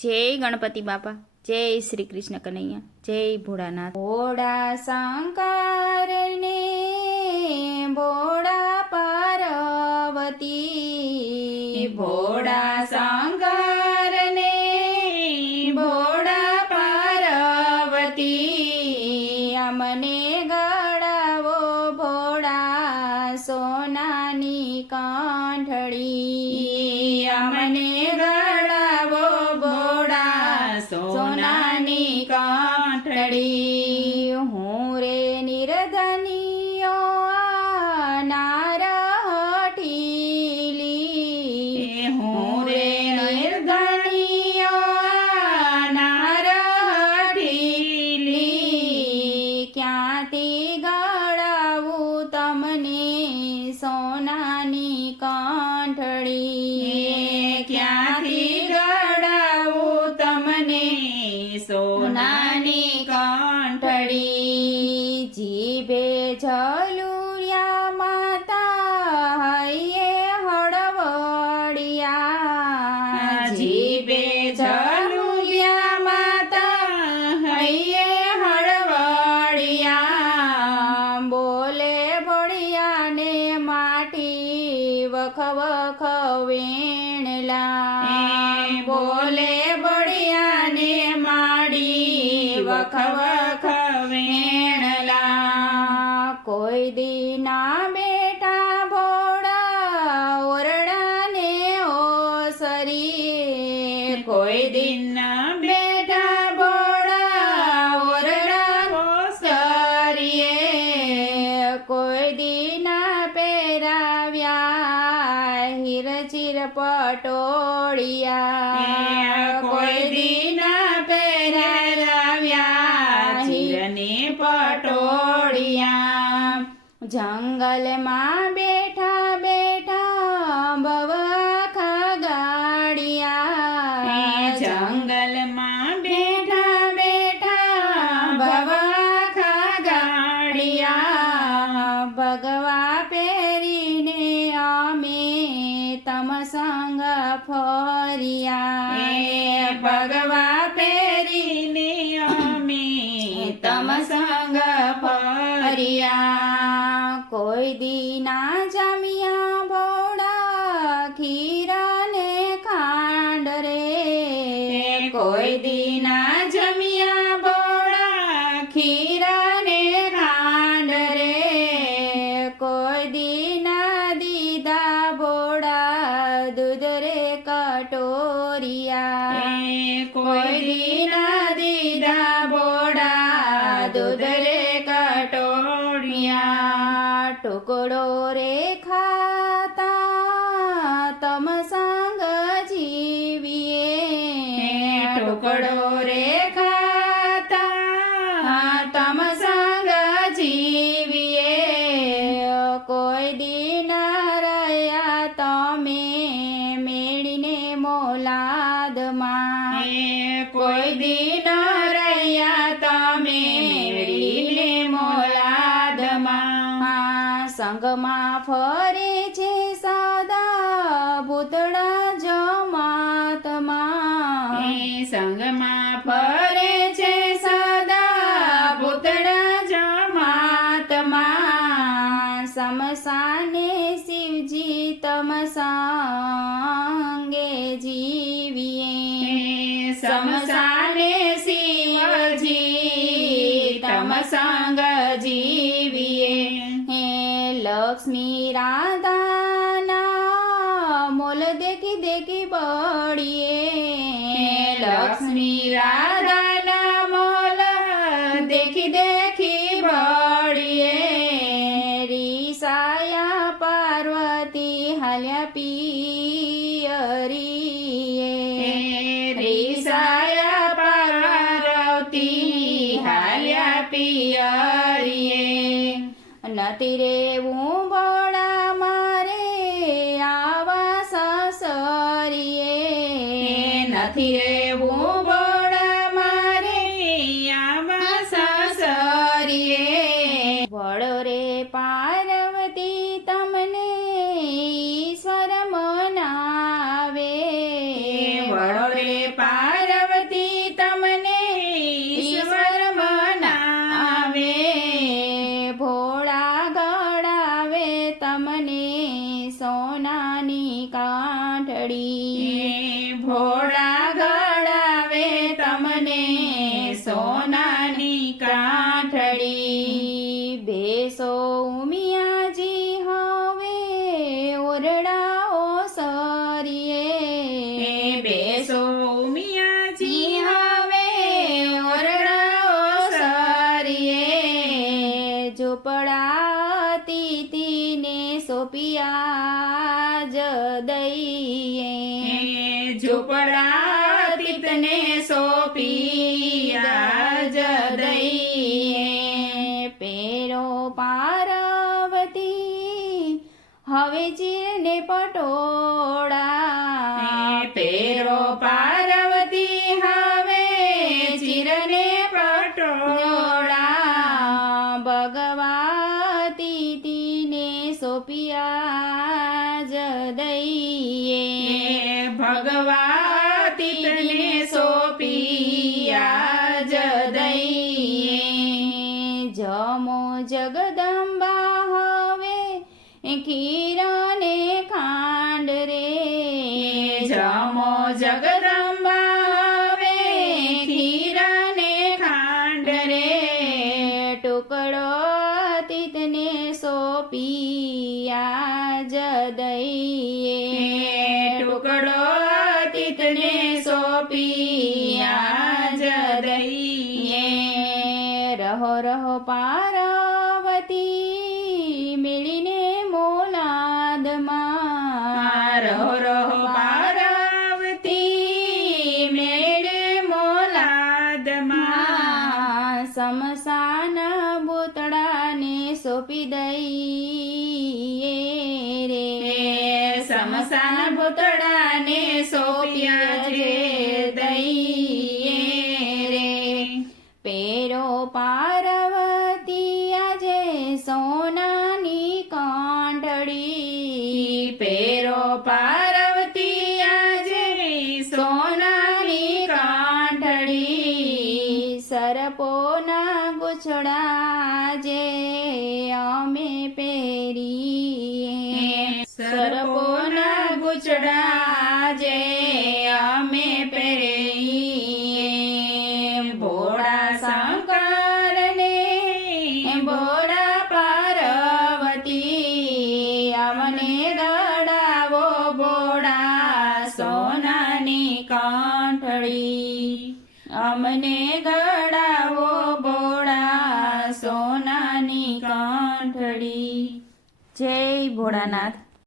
જય ગણપતિ બાપા, જય શ્રી કૃષ્ણ કનૈયા, જય ભોળાનાથ। ભોળા શંકર ને ભોળા પાર્વતી, ભોળા શંકર ને ભોળા પાર્વતી, અમને ગળાવો ભોળા સોનાની કાંઠળી, અમને ગળાવો ભોળા સોનાની કાંઠળી। હું રે નિર્ધનિયો નાર હઠીલી, હું રે નિર્ધનિયો નાર હઠીલી, ક્યાંથી ગળાવું તમને સોનાની કાંઠળી, ક્યાંથી ગળાવું તમને સોનાની કાંઠળી। જીભે ઝલુરિયા માતા હૈયે હળવળિયા, જીભે ઝલુરિયા માતા હૈયે હળવળિયા, બોલે ભળિયાને માટી વખ વખ વેણલા, બોલે ભળિયાને માડી વખ વખ વેણલા। કોઈ દીના બેટા ભોળા ઓરડાને ઓસરી, કોઈ દિનના બેટા ભોળા ઓરડા ઓસરીએ, કોઈ દીના પહેરાવ્યા હીરચીર પટોળિયા, કોઈ દીના પહેરાવ્યા હીરને પટોળિયા। જંગલમાં બેઠા બેઠા બવાખા ગાડિયા, જંગલમાં બેઠા બેઠા બવાખા ગાડિયા, ભગવા પહેરીને અમે તમ સંગ ફર્યા, ભગવા પહેરીને અમે તમ સંગ ફર્યા। કોઈ દીના જમ્યા ભોળા ખીરાને ખાંડ રે, કોઈ દીના જમ્યા ભોળા ખીરાને ખાંડ રે, કોઈ દીના દીધા ભોળા દૂધ રે કટોરિયા, કોઈ દીના દીધા ભોળા દૂધ રે કટોરિયા। ટુકડો રે ખાતા તમ સંગ જીવીએ, ટુકડો રે ખાતા તમ સંગ જીવીએ, કોઈ દિન રહ્યા તમે મેળીને મોલાદમાં, કોઈ દિન રહ્યા તમે મેળીને મોલાદમાં। સંગમાં ફરે છે સદા ભૂતળા જમાતમાં, સંગમાં ફરે છે સદા ભૂતળા જમાતમાં, સમસાને શિવજી તમ સંગે જીવીએ, સમસાને શિવજી તમ સંગ જીવીએ। લક્ષ્મી રાધાના મોલ દેખી દેખી બળીએ, લક્ષ્મી રાધાના મોલ દેખી દેખી બળીએ, રીસાયા પાર્વતી હાલ્યા પિયરીએ, રીસાયા પાર્વતી હાલ્યા પિયરીએ। નથી રેવું ભોળા મારે આવા સસરીએ, નથી રેવું ભોળા મારે આવા સસરીએ, વળો રે પાર્વતી તમને ઈશ્વર મનાવે, વળો રે પાર્વતી તમને સોનાની કાંઠડી ભોળા ગળાવે તમને સોનાની કાંઠડી બેસો ઉમિયાજી હવે ઓરડાઓ સરીએ બેસો ઉમિયાજી હવે ઓરડાઓ સરીએ ઝૂંપડા તીતીને સોપિયા જ દઈએ ઝૂંપડા તીતને સોપિયા જ દઈએ પેરો પાર્વતી હવે ચીરને પટોળા પેરો પાર્વતી હવે ચીરને પટોળા ભગવતી તીને સોપિયા જ દઈએ ભગવતી તને સોપિયા જ દઈએ જમો જગદંબા હવે ખીરને ખાંડ રે જમો જગદંબા હવે ખીરને ખાંડ રે ટુકડો તીતને સોપિયા જ દઈએ ટુકડો તીતને સોપિયા જ દઈએ રહો રહો પાર્વતી મેળીને મોલાદમાં રહો રહો પાર્વતી મેળે મોલાદમાં સમસાન ભૂતળાને સોંપી દઈએ રે સમસાન ભૂતળાને સોપ્યા જે દઈએ રે પેરો પાર્વતી આજે સોનાની કાંઠડી પેરો પાર્વતી આજે સોનાની કાંઠડી સરપોના ગુછડા જે અમે પહેરીએ સરપોના ગુચડા જે અમે પહેરીએ ભોળા શંકરને ભોળા પાર્વતી અમને દડાવો ભોળા સોનાની કાંઠળી અમને ગળાવો ભોળા સોનાની કાંઠડી જય ભોળાનાથ